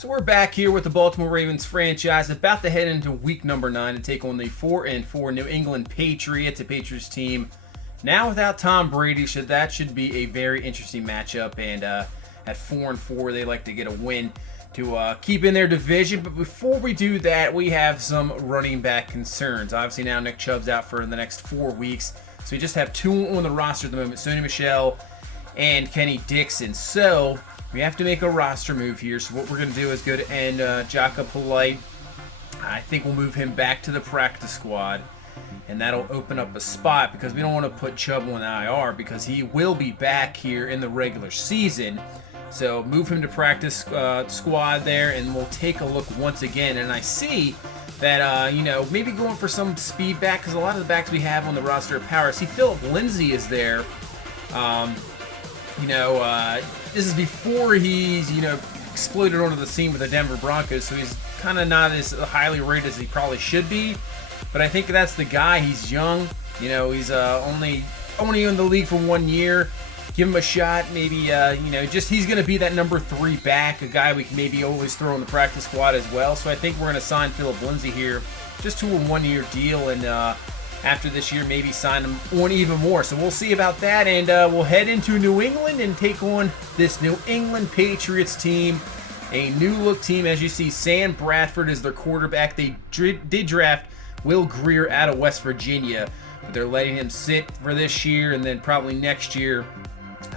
So we're back here with the Baltimore Ravens franchise, about to head into week number 9 and take on the 4-4 New England Patriots, a Patriots team now without Tom Brady. That should be a very interesting matchup, and at 4-4 they like to get a win to keep in their division. But before we do that, we have some running back concerns. Obviously now Nick Chubb's out for the next 4 weeks, so we just have 2 on the roster at the moment, Sony Michel and Kenny Dixon. So we have to make a roster move here. So what we're going to do is go to Jaka Polite. I think we'll move him back to the practice squad, and that'll open up a spot because we don't want to put Chubb on IR because he will be back here in the regular season. So move him to practice squad there, and we'll take a look once again. And I see that, maybe going for some speed back, because a lot of the backs we have on the roster are power. See, Philip Lindsay is there. This is before he's, exploded onto the scene with the Denver Broncos, so he's kind of not as highly rated as he probably should be. But I think that's the guy. He's young. He's only in the league for 1 year. Give him a shot. Maybe, he's going to be that number 3 back, a guy we can maybe always throw in the practice squad as well. So I think we're going to sign Philip Lindsay here just to a 1-year deal, and after this year, maybe sign him on even more. So we'll see about that, and we'll head into New England and take on this New England Patriots team, a new-look team. As you see, Sam Bradford is their quarterback. They did draft Will Grier out of West Virginia, but they're letting him sit for this year, and then probably next year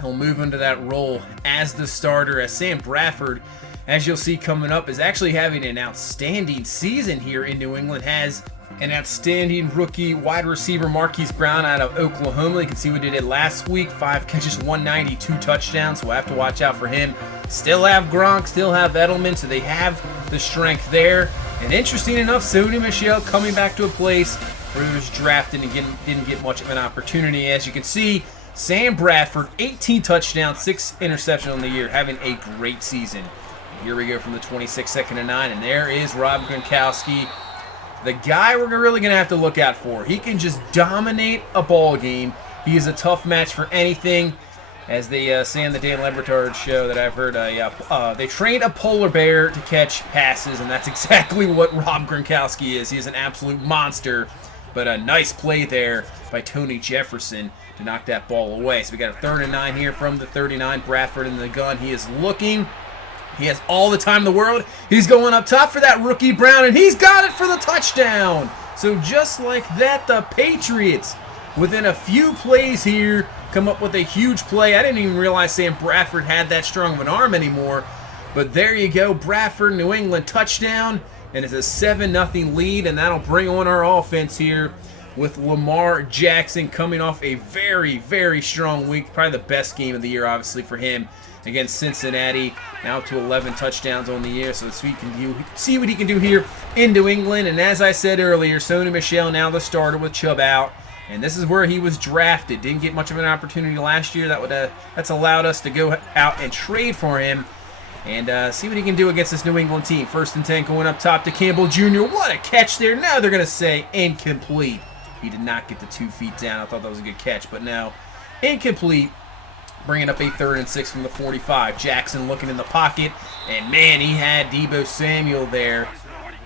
he'll move into that role as the starter, as Sam Bradford, as you'll see coming up, is actually having an outstanding season here in New England. Has an outstanding rookie wide receiver, Marquise Brown, out of Oklahoma. You can see what he did last week. 5 catches, 192 touchdowns, so we'll have to watch out for him. Still have Gronk, still have Edelman, so they have the strength there. And interesting enough, Sony Michel coming back to a place where he was drafted and didn't get much of an opportunity. As you can see, Sam Bradford, 18 touchdowns, 6 interceptions on the year, having a great season. Here we go from the 26, 2nd and 9, and there is Rob Gronkowski, the guy we're really going to have to look out for. He can just dominate a ball game. He is a tough match for anything. As they say on the Dan Le Batard show that I've heard, they trained a polar bear to catch passes, and that's exactly what Rob Gronkowski is. He is an absolute monster, but a nice play there by Tony Jefferson to knock that ball away. So we got a 3rd and 9 here from the 39. Bradford in the gun. He is looking. He has all the time in the world. He's going up top for that rookie Brown, and he's got it for the touchdown. So just like that, the Patriots, within a few plays here, come up with a huge play. I didn't even realize Sam Bradford had that strong of an arm anymore. But there you go, Bradford, New England touchdown, and it's a 7-0 lead, and that'll bring on our offense here with Lamar Jackson coming off a very, very strong week. Probably the best game of the year, obviously, for him against Cincinnati. Now up to 11 touchdowns on the year, so we can see what he can do here in New England. And as I said earlier, Sony Michel now the starter with Chubb out, and this is where he was drafted. Didn't get much of an opportunity last year. That's allowed us to go out and trade for him and see what he can do against this New England team. 1st and 10 going up top to Campbell Jr. What a catch there. Now they're going to say incomplete. He did not get the 2 feet down. I thought that was a good catch, but no, incomplete. Bringing up a 3rd and 6 from the 45. Jackson looking in the pocket, and man, he had Deebo Samuel there.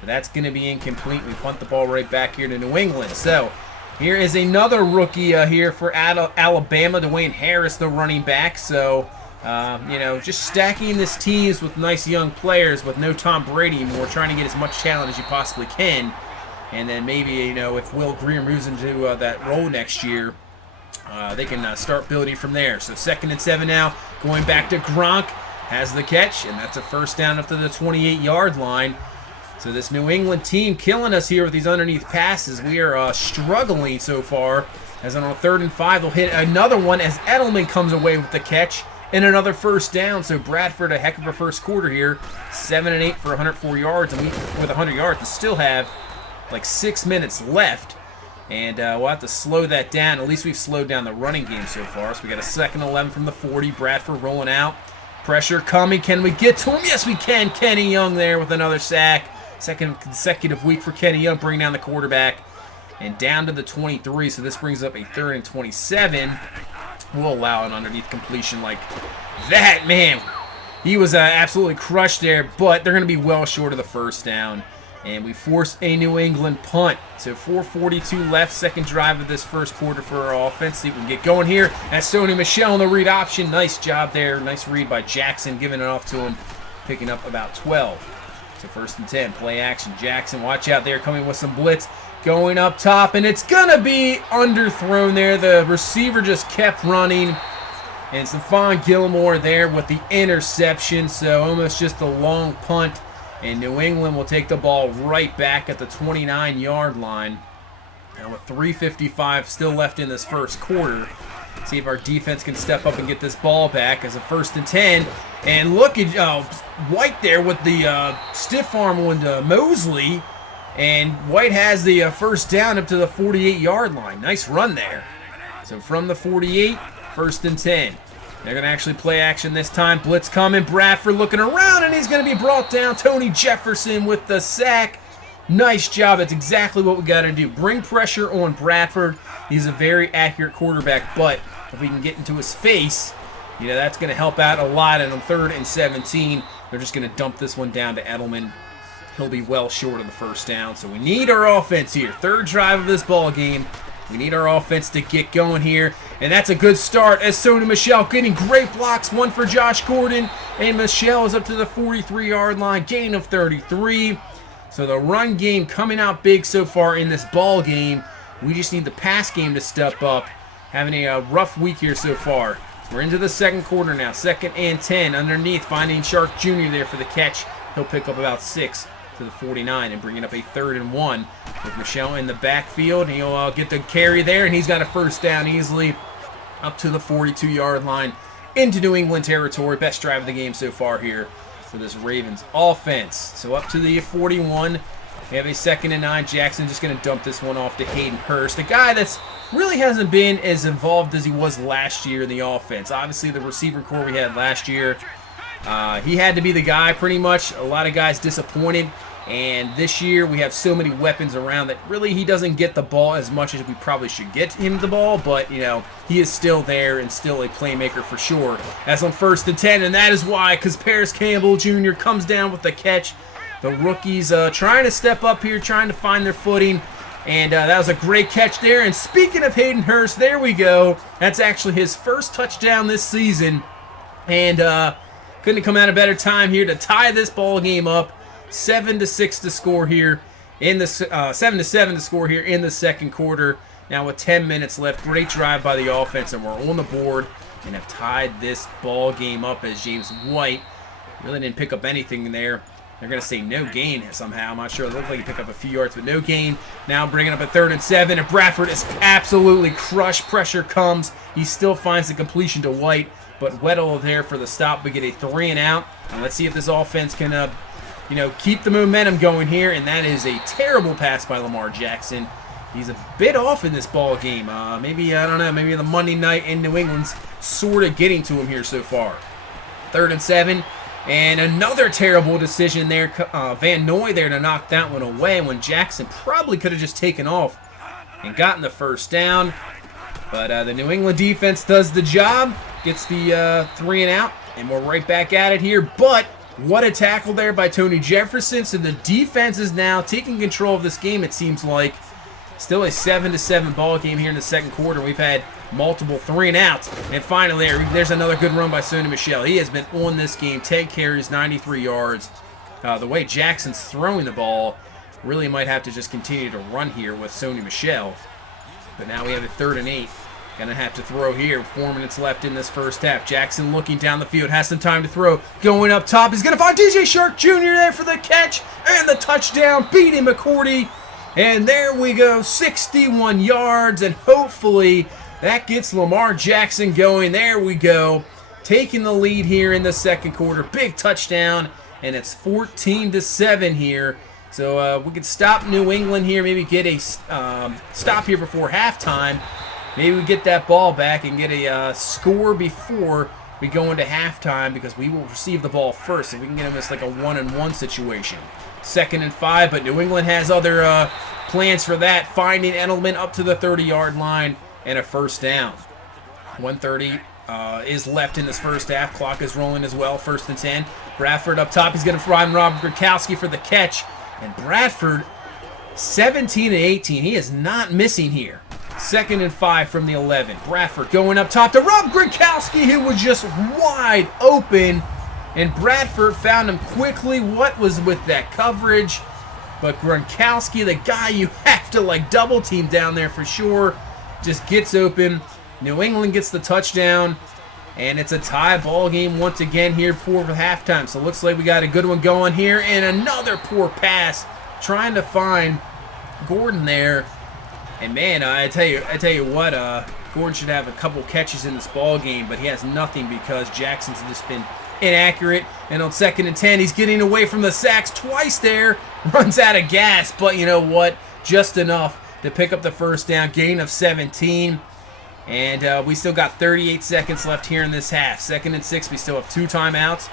But that's going to be incomplete. We punt the ball right back here to New England. So here is another rookie here for Alabama, Dwayne Harris, the running back. So, just stacking this teams with nice young players with no Tom Brady anymore, trying to get as much talent as you possibly can. And then maybe, if Will Grier moves into that role next year, they can start building from there. So 2nd and 7 now, going back to Gronk, has the catch, and that's a 1st down up to the 28-yard line. So this New England team killing us here with these underneath passes. We are struggling so far, as on a 3rd and 5, they'll hit another one as Edelman comes away with the catch, and another 1st down. So Bradford, a heck of a first quarter here, 7 and 8 for 104 yards, and with 100 yards, we still have like 6 minutes left. And we'll have to slow that down. At least we've slowed down the running game so far. So we got a 2nd and 11 from the 40. Bradford rolling out. Pressure coming. Can we get to him? Yes, we can. Kenny Young there with another sack. 2nd consecutive week for Kenny Young, bringing down the quarterback. And down to the 23. So this brings up a 3rd and 27. We'll allow an underneath completion like that. Man, He was absolutely crushed there, but they're going to be well short of the first down. And we force a New England punt. So 4:42 left, second drive of this first quarter for our offense. See if we can get going here. That's Sony Michel in the read option. Nice job there. Nice read by Jackson, giving it off to him, picking up about 12. So 1st and 10, play action. Jackson, watch out there, coming with some blitz. Going up top, and it's going to be underthrown there. The receiver just kept running. And Stephon Gilmore there with the interception. So almost just a long punt. And New England will take the ball right back at the 29-yard line. Now with 3:55 still left in this first quarter. See if our defense can step up and get this ball back as a 1st and 10. And look at White there with the stiff arm on Mosley. And White has the first down up to the 48-yard line. Nice run there. So from the 48, 1st and 10. They're going to actually play action this time. Blitz coming. Bradford looking around, and he's going to be brought down. Tony Jefferson with the sack. Nice job. That's exactly what we got to do. Bring pressure on Bradford. He's a very accurate quarterback, but if we can get into his face, that's going to help out a lot. And on 3rd and 17, they're just going to dump this one down to Edelman. He'll be well short of the first down. So we need our offense here. 3rd drive of this ball game. We need our offense to get going here. And that's a good start as Sony Michel getting great blocks. One for Josh Gordon. And Michel is up to the 43-yard line. Gain of 33. So the run game coming out big so far in this ball game. We just need the pass game to step up. Having a rough week here so far. We're into the second quarter now. 2nd and 10 underneath. Finding Shark Jr. there for the catch. He'll pick up about 6 to the 49 and bringing up a 3rd and 1 with Michel in the backfield. He'll get the carry there, and he's got a first down easily up to the 42-yard line into New England territory. Best drive of the game so far here for this Ravens offense. So up to the 41. We have a 2nd and 9. Jackson just going to dump this one off to Hayden Hurst, a guy that's really hasn't been as involved as he was last year in the offense. Obviously, the receiver core we had last year, he had to be the guy pretty much. A lot of guys disappointed. And this year we have so many weapons around that really he doesn't get the ball as much as we probably should get him the ball. But, he is still there and still a playmaker for sure. That's on 1st and 10, and that is why, because Paris Campbell Jr. comes down with the catch. The rookies trying to step up here, trying to find their footing. And that was a great catch there. And speaking of Hayden Hurst, there we go. That's actually his first touchdown this season. And couldn't come at a better time here to tie this ball game up. 7-6 to score here in the 7-7 to score here in the second quarter. Now with 10 minutes left, great drive by the offense, and we're on the board and have tied this ball game up as James White really didn't pick up anything there. They're going to say no gain somehow. I'm not sure. It looked like he picked up a few yards, but no gain. Now bringing up a 3rd and 7, and Bradford is absolutely crushed. Pressure comes. He still finds the completion to White, but Weddle there for the stop. We get a 3 and out. And let's see if this offense can keep the momentum going here, and that is a terrible pass by Lamar Jackson. He's a bit off in this ball game. Maybe the Monday night in New England's sort of getting to him here so far. 3rd and 7, and another terrible decision there. Van Noy there to knock that one away when Jackson probably could have just taken off and gotten the first down. But the New England defense does the job, gets the 3 and out, and we're right back at it here. But what a tackle there by Tony Jefferson. So the defense is now taking control of this game, it seems like. Still a 7-7 ball game here in the second quarter. We've had multiple 3 and outs. And finally, there's another good run by Sony Michel. He has been on this game. 10 carries, 93 yards. The way Jackson's throwing the ball, really might have to just continue to run here with Sony Michel. But now we have a 3rd and 8. Gonna have to throw here. 4 minutes left in this first half. Jackson looking down the field. Has some time to throw. Going up top. He's gonna find DJ Shark Jr. there for the catch. And the touchdown. Beating McCourty. And there we go. 61 yards. And hopefully that gets Lamar Jackson going. There we go. Taking the lead here in the second quarter. Big touchdown. And it's 14-7 here. So we could stop New England here. Maybe get a stop here before halftime. Maybe we get that ball back and get a score before we go into halftime, because we will receive the ball first. If we can get them this like a 1-and-1 situation. 2nd and 5, but New England has other plans for that. Finding Edelman up to the 30-yard line and a first down. 1:34 is left in this first half. Clock is rolling as well. 1st and 10. Bradford up top. He's going to find Rob Gronkowski for the catch. And Bradford, 17 and 18. He is not missing here. 2nd and 5 from the 11. Bradford going up top to Rob Gronkowski, who was just wide open. And Bradford found him quickly. What was with that coverage? But Gronkowski, the guy you have to like double team down there for sure, just gets open. New England gets the touchdown. And it's a tie ball game once again here for halftime. So it looks like we got a good one going here. And another poor pass trying to find Gordon there. And man, I tell you what, Gordon should have a couple catches in this ball game, but he has nothing because Jackson's just been inaccurate. And on 2nd and 10, he's getting away from the sacks twice there. Runs out of gas, but you know what? Just enough to pick up the first down. Gain of 17. And we still got 38 seconds left here in this half. 2nd and 6, we still have 2 timeouts.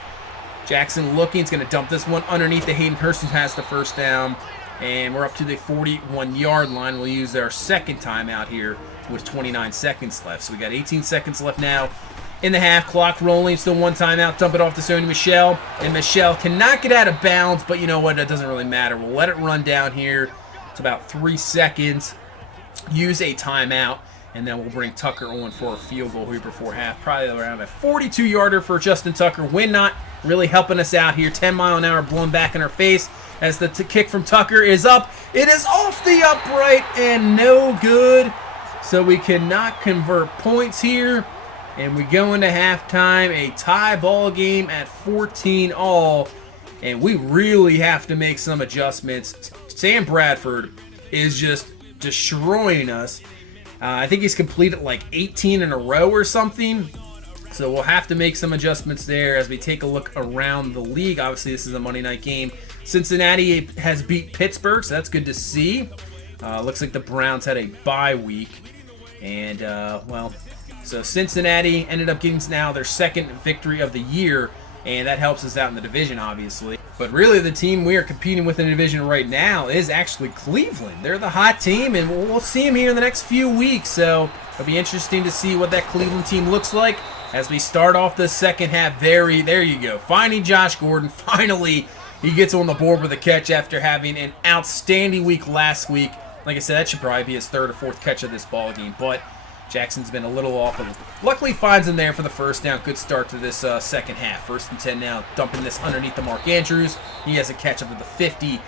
Jackson looking, he's going to dump this one underneath the Hayden Hurst, who has the first down. And we're up to the 41-yard line. We'll use our 2nd timeout here with 29 seconds left. So we got 18 seconds left now in the half. Clock rolling, still 1 timeout. Dump it off to Sony Michel. And Michel cannot get out of bounds, but you know what? That doesn't really matter. We'll let it run down here. It's about 3 seconds. Use a timeout. And then we'll bring Tucker on for a field goal here before half. Probably around a 42-yarder for Justin Tucker. Wind not really helping us out here. 10-mile-an-hour blown back in our face as the kick from Tucker is up. It is off the upright and no good. So we cannot convert points here. And we go into halftime. A tie ball game at 14-all. And we really have to make some adjustments. Sam Bradford is just destroying us. I think he's completed like 18 in a row or something. So we'll have to make some adjustments there as we take a look around the league. Obviously, this is a Monday night game. Cincinnati has beat Pittsburgh, so that's good to see. Looks like the Browns had a bye week. And, so Cincinnati ended up getting now their 2nd victory of the year. And that helps us out in the division, obviously. But really, the team we are competing with in the division right now is actually Cleveland. They're the hot team, and we'll see them here in the next few weeks. So it'll be interesting to see what that Cleveland team looks like as we start off the second half. There you go. Finding Josh Gordon. Finally, he gets on the board with a catch after having an outstanding week last week. Like I said, that should probably be his 3rd or 4th catch of this ball game. But Jackson's been a little off, but luckily finds him there for the first down. Good start to this second half. 1st and 10 now, dumping this underneath the Mark Andrews. He has a catch up to the 50.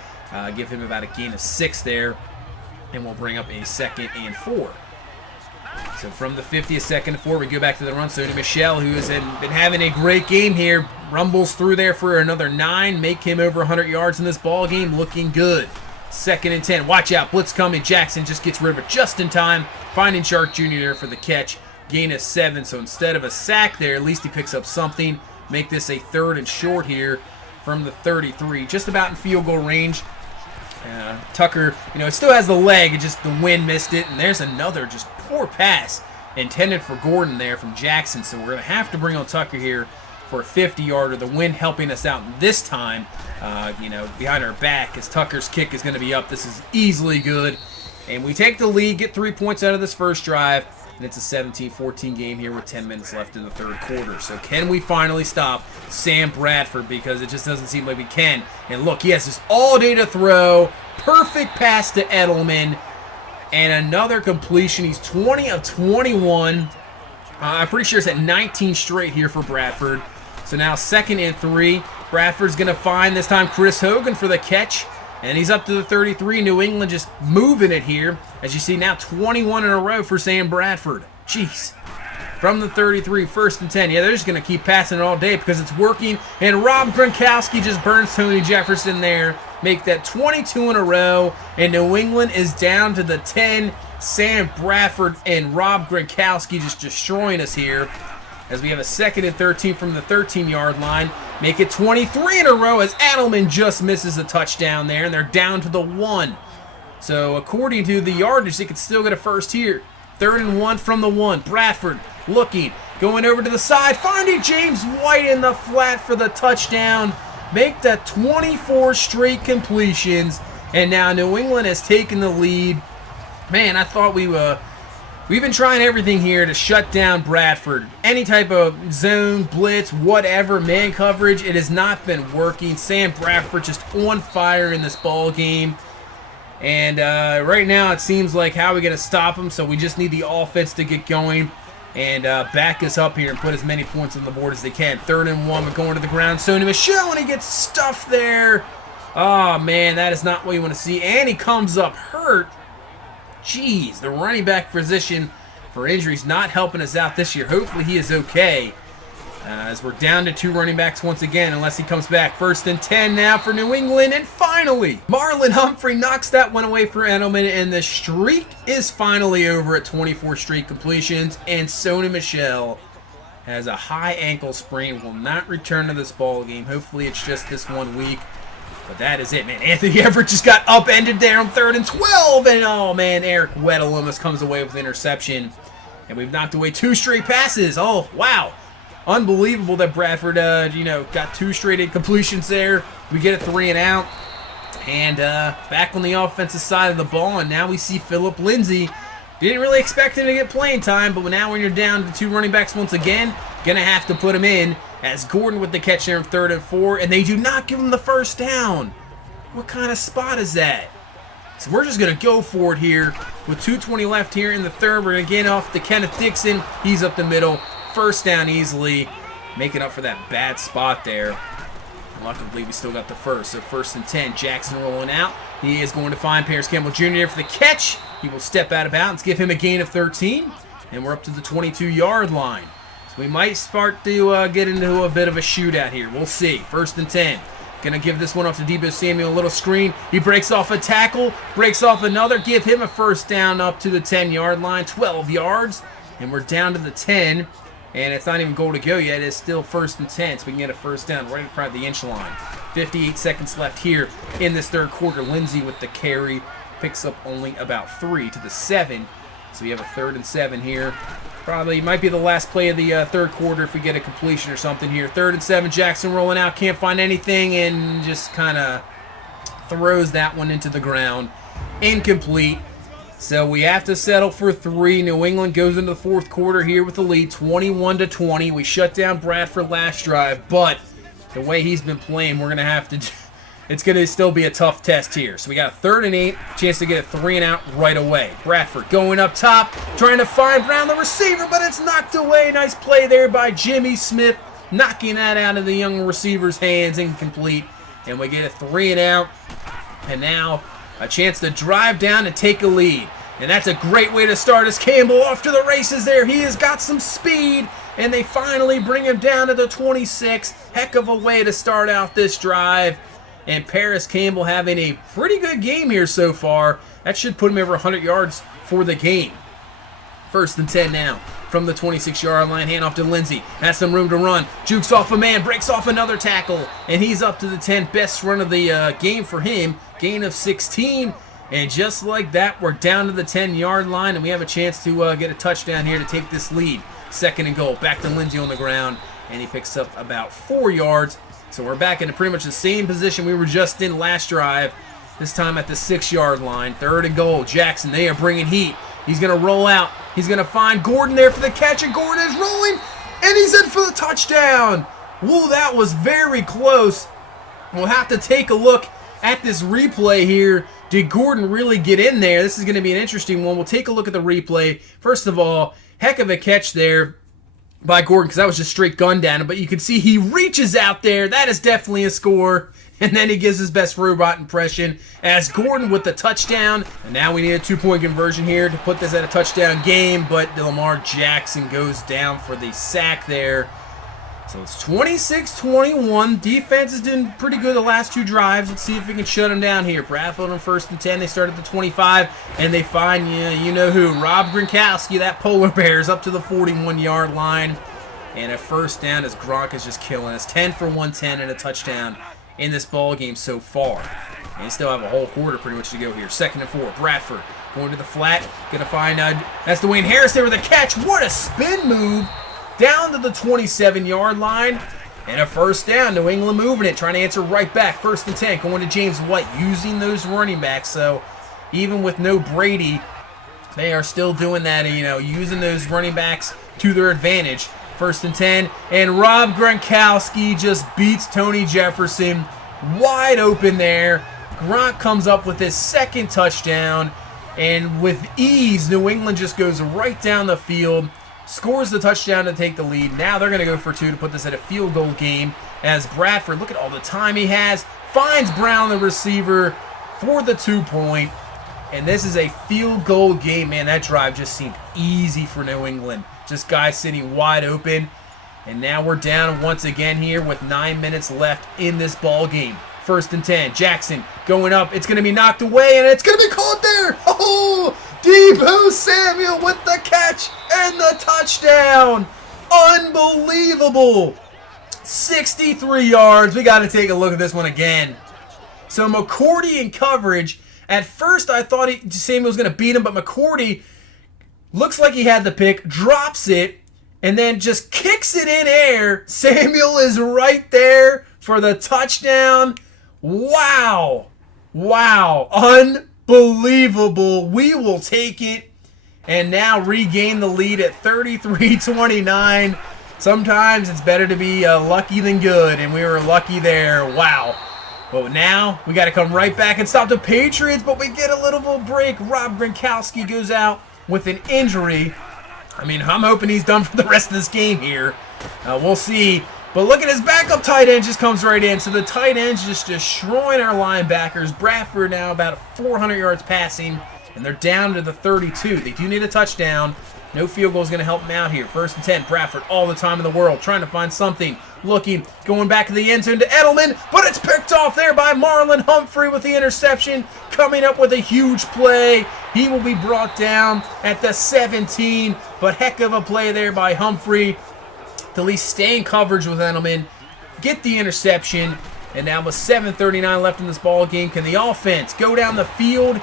Give him about a gain of 6 there, and we'll bring up a 2nd and 4. So from the 50, a 2nd and 4, we go back to the run. Sony Michel, who has been having a great game here, rumbles through there for another 9, make him over 100 yards in this ball game, looking good. 2nd and 10. Watch out. Blitz coming. Jackson just gets rid of it just in time. Finding Shark Jr. there for the catch. Gain of 7. So instead of a sack there, at least he picks up something. Make this a 3rd and short here from the 33. Just about in field goal range. Tucker, it still has the leg. It just the wind missed it. And there's another just poor pass intended for Gordon there from Jackson. So we're going to have to bring on Tucker here for a 50-yarder. The wind helping us out this time, behind our back as Tucker's kick is going to be up. This is easily good. And we take the lead, get 3 points out of this first drive, and it's a 17-14 game here with 10 minutes left in the 3rd quarter. So can we finally stop Sam Bradford? Because it just doesn't seem like we can. And look, he has this all day to throw. Perfect pass to Edelman. And another completion. He's 20 of 21. I'm pretty sure it's at 19 straight here for Bradford. So now 2nd and 3. Bradford's going to find this time Chris Hogan for the catch. And he's up to the 33. New England just moving it here. As you see now, 21 in a row for Sam Bradford. Jeez. From the 33, 1st and 10. Yeah, they're just going to keep passing it all day because it's working. And Rob Gronkowski just burns Tony Jefferson there. Make that 22 in a row. And New England is down to the 10. Sam Bradford and Rob Gronkowski just destroying us here. As we have a 2nd and 13 from the 13-yard line. Make it 23 in a row as Edelman just misses a touchdown there. And they're down to the 1. So according to the yardage, they could still get a first here. 3rd and 1 from the 1. Bradford looking. Going over to the side. Finding James White in the flat for the touchdown. Make that 24 straight completions. And now New England has taken the lead. Man, I thought we We've been trying everything here to shut down Bradford. Any type of zone, blitz, whatever, man coverage, it has not been working. Sam Bradford just on fire in this ball game. And right now it seems like how are we going to stop him? So we just need the offense to get going and back us up here and put as many points on the board as they can. 3rd and 1, we're going to the ground. Sony Michel, and he gets stuffed there. Oh, man, that is not what you want to see. And he comes up hurt. Jeez, the running back position for injuries not helping us out this year. Hopefully he is okay. As we're down to 2 running backs once again, unless he comes back. 1st and 10 now for New England, and finally, Marlon Humphrey knocks that one away for Edelman, and the streak is finally over at 24 straight completions, and Sony Michel has a high ankle sprain, will not return to this ball game. Hopefully it's just this 1 week, but that is it, man. Anthony Everett just got upended there on 3rd and 12, and oh man, Eric Weddle almost comes away with an interception, and we've knocked away 2 straight passes. Oh, wow. Unbelievable that Bradford, got 2 straight incompletions there. We get a 3 and out. And back on the offensive side of the ball, and now we see Phillip Lindsay. Didn't really expect him to get playing time, but now when you're down to 2 running backs once again, gonna have to put him in as Gordon with the catch there on 3rd and 4, and they do not give him the 1st down. What kind of spot is that? So we're just gonna go for it here with 2:20 left here in the 3rd. We're gonna get off to Kenneth Dixon. He's up the middle. 1st down easily, making up for that bad spot there. Luckily, we still got the 1st. So 1st and 10, Jackson rolling out. He is going to find Paris Campbell Jr. for the catch. He will step out of bounds, give him a gain of 13, and we're up to the 22-yard line. So we might start to get into a bit of a shootout here. We'll see. 1st and 10. Gonna give this one off to Deebo Samuel, a little screen. He breaks off a tackle, breaks off another, give him a 1st down up to the 10-yard line, 12 yards, and we're down to the 10. And it's not even goal to go yet. It's still 1st and 10, so we can get a 1st down right in front of the inch line. 58 seconds left here in this 3rd quarter. Lindsay with the carry picks up only about 3 to the 7. So we have a 3rd and 7 here. Probably might be the last play of the 3rd quarter if we get a completion or something here. 3rd and 7, Jackson rolling out, can't find anything, and just kind of throws that one into the ground. Incomplete. So we have to settle for 3. New England goes into the 4th quarter here with the lead, 21-20. We shut down Bradford last drive, but the way he's been playing, we're going to have to... It's going to still be a tough test here. So we got a 3rd and 8, chance to get a 3 and out right away. Bradford going up top, trying to find Brown, the receiver, but it's knocked away. Nice play there by Jimmy Smith, knocking that out of the young receiver's hands, incomplete. And we get a 3 and out, and now a chance to drive down and take a lead. And that's a great way to start as Campbell off to the races there. He has got some speed, and they finally bring him down to the 26. Heck of a way to start out this drive. And Paris Campbell having a pretty good game here so far. That should put him over 100 yards for the game. 1st and 10 now from the 26-yard line. Hand off to Lindsay. Has some room to run. Jukes off a man. Breaks off another tackle. And he's up to the 10. Best run of the game for him. Gain of 16. And just like that, we're down to the 10-yard line. And we have a chance to get a touchdown here to take this lead. 2nd and goal. Back to Lindsay on the ground. And he picks up about 4 yards. So we're back into pretty much the same position we were just in last drive. This time at the 6-yard line. 3rd and goal. Jackson, they are bringing heat. He's going to roll out. He's going to find Gordon there for the catch, and Gordon is rolling, and he's in for the touchdown. Whoa, that was very close. We'll have to take a look at this replay here. Did Gordon really get in there? This is going to be an interesting one. We'll take a look at the replay. First of all, heck of a catch there by Gordon, because that was just straight gun down him. But you can see he reaches out there. That is definitely a score. And then he gives his best robot impression as Gordon with the touchdown. And now we need a 2-point conversion here to put this at a touchdown game. But Lamar Jackson goes down for the sack there. So it's 26-21. Defense is doing pretty good the last 2 drives. Let's see if we can shut them down here. Bradford on 1st and 10. They start at the 25. And they find, you know who, Rob Gronkowski, that polar bear, is up to the 41-yard line. And a 1st down as Gronk is just killing us. 10 for 110 and a touchdown in this ball game so far. And you still have a whole quarter pretty much to go here. 2nd and 4. Bradford going to the flat. Going to find, that's Dwayne Harris there with a catch. What a spin move. Down to the 27-yard line. And a 1st down. New England moving it. Trying to answer right back. 1st and 10. Going to James White. Using those running backs. So even with no Brady, They are still doing that, using those running backs to their advantage. 1st and 10, and Rob Gronkowski just beats Tony Jefferson wide open there. Gronk comes up with his 2nd touchdown, and with ease, New England just goes right down the field, scores the touchdown to take the lead. Now they're going to go for 2 to put this at a field goal game, as Bradford, look at all the time he has, finds Brown, the receiver, for the 2-point. And this is a field goal game. Man, that drive just seemed easy for New England. Just guys sitting wide open. And now we're down once again here with 9 minutes left in this ball game. 1st and 10. Jackson going up. It's going to be knocked away, and it's going to be caught there. Oh, Deebo Samuel with the catch and the touchdown. Unbelievable. 63 yards. We got to take a look at this one again. So McCourty in coverage. At first, I thought Samuel was going to beat him, but McCourty looks like he had the pick, drops it, and then just kicks it in air. Samuel is right there for the touchdown. Wow. Wow. Unbelievable. We will take it and now regain the lead at 33-29. Sometimes it's better to be lucky than good, and we were lucky there. Wow. But now we got to come right back and stop the Patriots, but we get a little break. Rob Gronkowski goes out with an injury. I mean, I'm hoping he's done for the rest of this game here. We'll see. But look at his backup tight end just comes right in. So the tight end's just destroying our linebackers. Bradford now about 400 yards passing, and they're down to the 32. They do need a touchdown. No field goal is going to help them out here. 1st and 10. Bradford all the time in the world trying to find something. Looking, going back to the end zone to Edelman, but it's picked off there by Marlon Humphrey with the interception, coming up with a huge play. He will be brought down at the 17, but heck of a play there by Humphrey to at least stay in coverage with Edelman, get the interception, and now with 7:39 left in this ball game, can the offense go down the field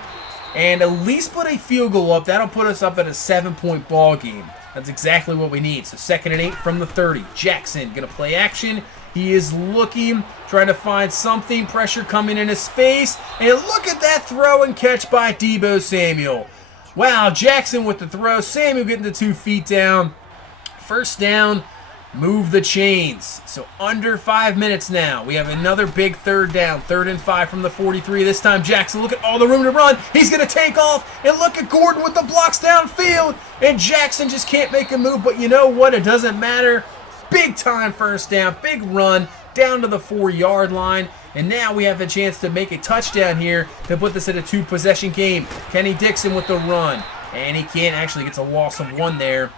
and at least put a field goal up? That'll put us up at a 7-point ball game. That's exactly what we need. So 2nd and 8 from the 30. Jackson going to play action. He is looking, trying to find something. Pressure coming in his face. And look at that throw and catch by Deebo Samuel. Wow, Jackson with the throw. Samuel getting the 2 feet down. 1st down. Move the chains. So under 5 minutes now. We have another big 3rd down. 3rd and 5 from the 43. This time Jackson, look at all the room to run. He's going to take off. And look at Gordon with the blocks downfield. And Jackson just can't make a move. But you know what? It doesn't matter. Big time 1st down. Big run down to the 4-yard line. And now we have a chance to make a touchdown here to put this in a 2-possession game. Kenny Dixon with the run. And he can't, actually gets a loss of 1 there.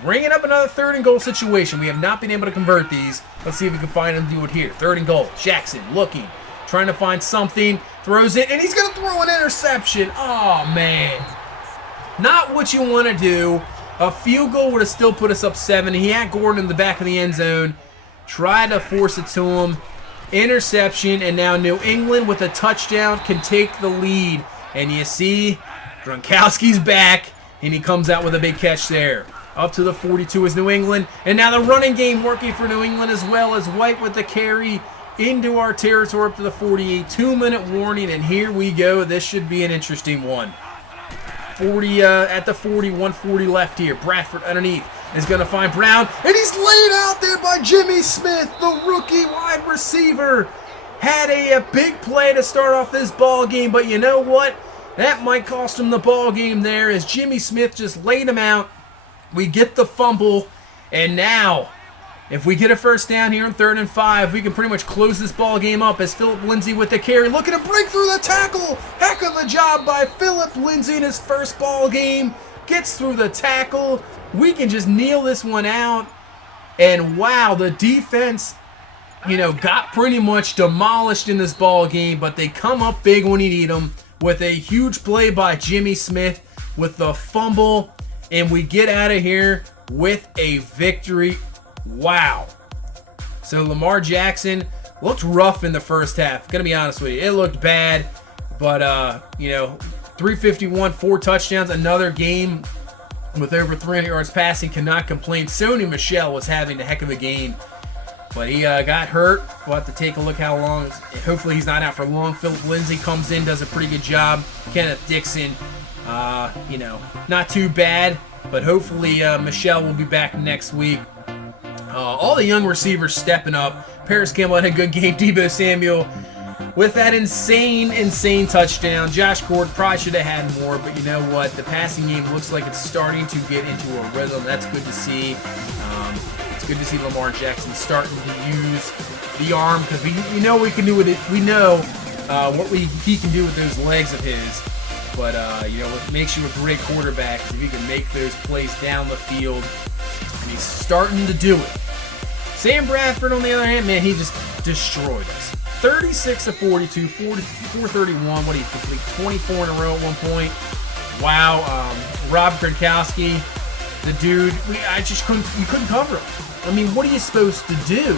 Bringing up another 3rd and goal situation. We have not been able to convert these. Let's see if we can find him do it here. 3rd and goal. Jackson looking, trying to find something. Throws it, and he's going to throw an interception. Oh, man. Not what you want to do. A field goal would have still put us up 7. He had Gordon in the back of the end zone. Tried to force it to him. Interception, and now New England with a touchdown can take the lead. And you see, Gronkowski's back, and he comes out with a big catch there. Up to the 42 is New England. And now the running game working for New England as well as White with the carry into our territory up to the 48. 2-minute warning, and here we go. This should be an interesting one. 40 at the 40, 140 left here. Bradford underneath is going to find Brown, and he's laid out there by Jimmy Smith, the rookie wide receiver. Had a big play to start off this ball game, but you know what? That might cost him the ball game there as Jimmy Smith just laid him out. We get the fumble, and now, if we get a 1st down here on 3rd and 5, we can pretty much close this ball game up as Philip Lindsay with the carry. Looking to break through the tackle. Heck of a job by Philip Lindsay in his 1st ball game. Gets through the tackle. We can just kneel this one out. And wow, the defense, got pretty much demolished in this ball game, but they come up big when you need them with a huge play by Jimmy Smith with the fumble. And we get out of here with a victory. Wow. So Lamar Jackson looked rough in the 1st half. Gonna be honest with you. It looked bad. But, 351, 4 touchdowns. Another game with over 300 yards passing. Cannot complain. Sony Michel was having a heck of a game. But he got hurt. We'll have to take a look how long. Hopefully he's not out for long. Philip Lindsay comes in, does a pretty good job. Kenneth Dixon Not too bad, but hopefully Michelle will be back next week. All the young receivers stepping up. Paris Campbell had a good game. Deebo Samuel with that insane touchdown. Josh Gordon probably should have had more, but you know what? The passing game looks like it's starting to get into a rhythm. That's good to see. It's good to see Lamar Jackson starting to use the arm, because we know we can do with it. We know he can do with those legs of his. But what makes you a great quarterback is if you can make those plays down the field. And he's starting to do it. Sam Bradford, on the other hand, man, he just destroyed us. 36 of 42, 431. What do you complete? 24 in a row at one point. Wow. Rob Gronkowski, the dude, you couldn't cover him. I mean, what are you supposed to do?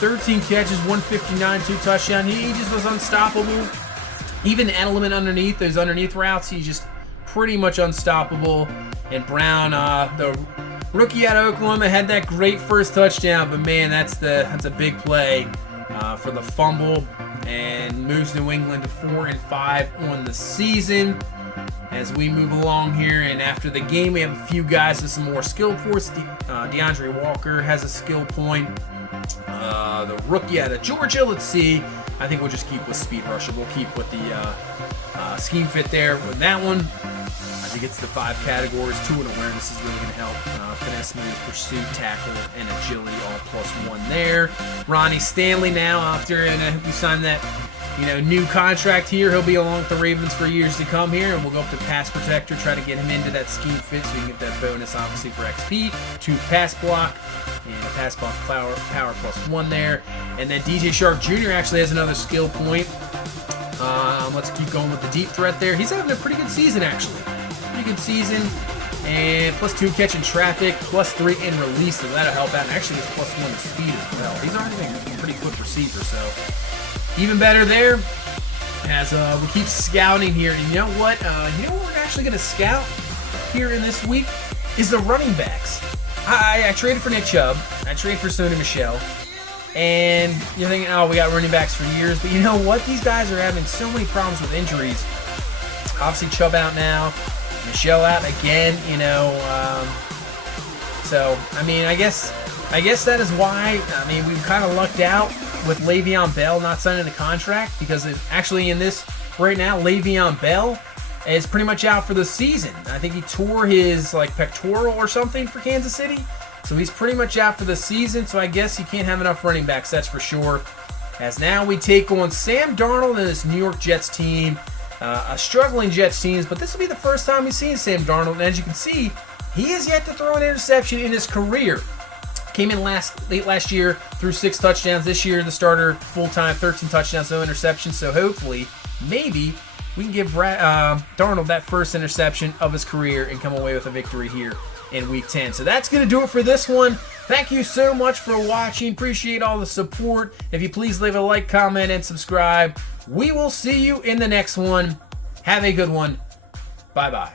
13 catches, 159, 2 touchdowns. He just was unstoppable. Even Edelman underneath, those underneath routes, he's just pretty much unstoppable. And Brown, the rookie out of Oklahoma, had that great first touchdown, but man, that's a big play for the fumble, and moves New England to 4-5 on the season. As we move along here, and after the game, we have a few guys with some more skill points. DeAndre Walker has a skill point. The rookie out of Georgia, let's see. I think we'll just keep with Speed Rusher. We'll keep with the scheme fit there with that one. I think it's the 5 categories. 2 in awareness is really going to help. Finesse, move, pursuit, tackle, and agility, all +1 there. Ronnie Stanley now, after we signed that new contract here, he'll be along with the Ravens for years to come here, and we'll go up to pass protector, try to get him into that scheme fit so we can get that bonus, obviously, for XP. 2 pass block, and a pass block power +1 there. And then DJ Shark Jr. actually has another skill point. Let's keep going with the deep threat there. He's having a pretty good season, actually. Pretty good season. And +2 catching traffic, +3 in release, so that'll help out. And actually, it's +1 speed as well. He's already been a pretty quick receiver, so even better there. As we keep scouting here. And you know what? We're actually going to scout here in this week is the running backs. I traded for Nick Chubb. I traded for Sony Michel. And you're thinking, oh, we got running backs for years. But you know what? These guys are having so many problems with injuries. Obviously, Chubb out now. Michel out again, So, I guess that is why, we kind of lucked out with Le'Veon Bell not signing a contract, because actually in this right now, Le'Veon Bell is pretty much out for the season. I think he tore his pectoral or something for Kansas City. So he's pretty much out for the season, so I guess you can't have enough running backs, that's for sure. As now we take on Sam Darnold and this New York Jets team. A struggling Jets team, but this will be the first time we've seen Sam Darnold, and as you can see, he has yet to throw an interception in his career. Came in late last year, threw 6 touchdowns. This year, the starter full-time, 13 touchdowns, no interceptions, so hopefully, maybe, we can give Darnold that first interception of his career and come away with a victory here in Week 10. So that's going to do it for this one. Thank you so much for watching. Appreciate all the support. If you please leave a like, comment, and subscribe. We will see you in the next one. Have a good one. Bye-bye.